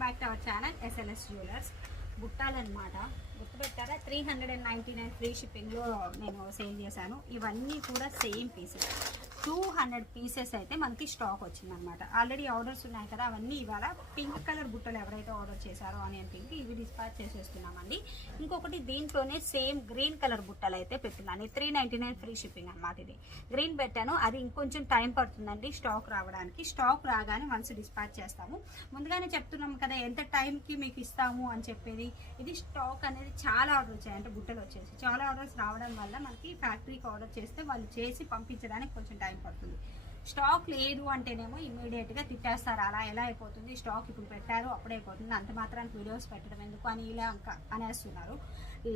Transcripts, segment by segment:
Welcome back to our channel SLS jewellers. బుట్టాలన్నమాట, గుర్తుపెట్టారా? 399 free షిప్పింగ్లో నేను సేల్ చేశాను. ఇవన్నీ కూడా సేమ్ పీసెస్, 200 పీసెస్ అయితే మనకి స్టాక్ వచ్చిందనమాట. ఆల్రెడీ ఆర్డర్స్ ఉన్నాయి కదా, అవన్నీ ఇవాళ పింక్ కలర్ బుట్టలు ఎవరైతే ఆర్డర్ చేశారో ఆనియన్ పింక్, ఇవి డిస్పాచ్ చేసేస్తున్నామండి. ఇంకొకటి దీంట్లోనే సేమ్ గ్రీన్ కలర్ బుట్టలు అయితే పెట్టినాను. 399 ఫ్రీ షిప్పింగ్ అనమాట. ఇది గ్రీన్ పెట్టాను, అది ఇంకొంచెం టైం పడుతుందండి స్టాక్ రావడానికి. స్టాక్ రాగానే వన్స్ డిస్పాచ్ చేస్తాము. ముందుగానే చెప్తున్నాం కదా ఎంత టైంకి మీకు ఇస్తాము అని చెప్పేది. ఇది స్టాక్ అనేది చాలా ఆర్డర్ వచ్చాయి, అంటే బుట్టలు వచ్చేసి చాలా ఆర్డర్స్ రావడం వల్ల మనకి ఫ్యాక్టరీకి ఆర్డర్ చేస్తే వాళ్ళు చేసి పంపించడానికి కొంచెం టైం పడుతుంది. స్టాక్ లేదు అంటేనేమో ఇమీడియట్గా తిట్టేస్తారు. అలా ఎలా అయిపోతుంది, స్టాక్ ఇప్పుడు పెట్టారు అప్పుడే అయిపోతుంది, అంత మాత్రానికి వీడియోస్ పెట్టడం ఎందుకు అని ఇలా అనేస్తున్నారు.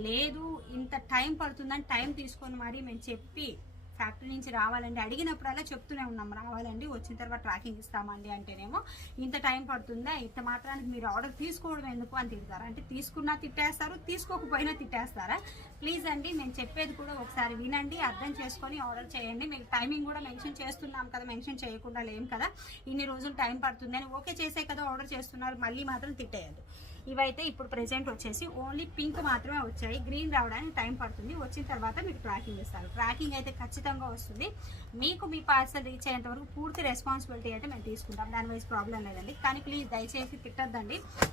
లేదు, ఇంత టైం పడుతుందని టైం తీసుకొని మరి మేము చెప్పి ఫ్యాక్టరీ నుంచి రావాలండి అడిగినప్పుడల్లా చెప్తూనే ఉన్నాం, రావాలండి వచ్చిన తర్వాత ట్రాకింగ్ ఇస్తామండి అంటేనేమో ఇంత టైం పడుతుందా, ఇంత మాత్రానికి మీరు ఆర్డర్ తీసుకోవడం ఎందుకు అని తిడతారు. అంటే తీసుకున్నా తిట్టేస్తారు, తీసుకోకపోయినా తిట్టేస్తారా? ప్లీజ్ అండి, మేము చెప్పేది కూడా ఒకసారి వినండి, అర్థం చేసుకొని ఆర్డర్ చేయండి. మీకు టైమింగ్ కూడా మెన్షన్ చేస్తున్నాం కదా, మెన్షన్ చేయకుండా లేం కదా. ఇన్ని రోజులు టైం పడుతుంది అని ఓకే చేసే కదా ఆర్డర్ చేస్తున్నారు, మళ్ళీ మాత్రం తిట్టేయద్దు. ఇవైతే ఇప్పుడు ప్రెజెంట్ వచ్చేసి ఓన్లీ పింక్ మాత్రమే వచ్చాయి. గ్రీన్ రావడానికి టైం పడుతుంది, వచ్చిన తర్వాత మీకు ట్రాకింగ్ ఇస్తారు. ట్రాకింగ్ అయితే ఖచ్చితంగా వస్తుంది. మీకు మీ పార్సల్ రీచ్ అయ్యేంత వరకు పూర్తి రెస్పాన్సిబిలిటీ అయితే మేము తీసుకుంటాం, దాని వైజ్ ప్రాబ్లం లేదండి. కానీ ప్లీజ్ దయచేసి తిట్టద్దండి.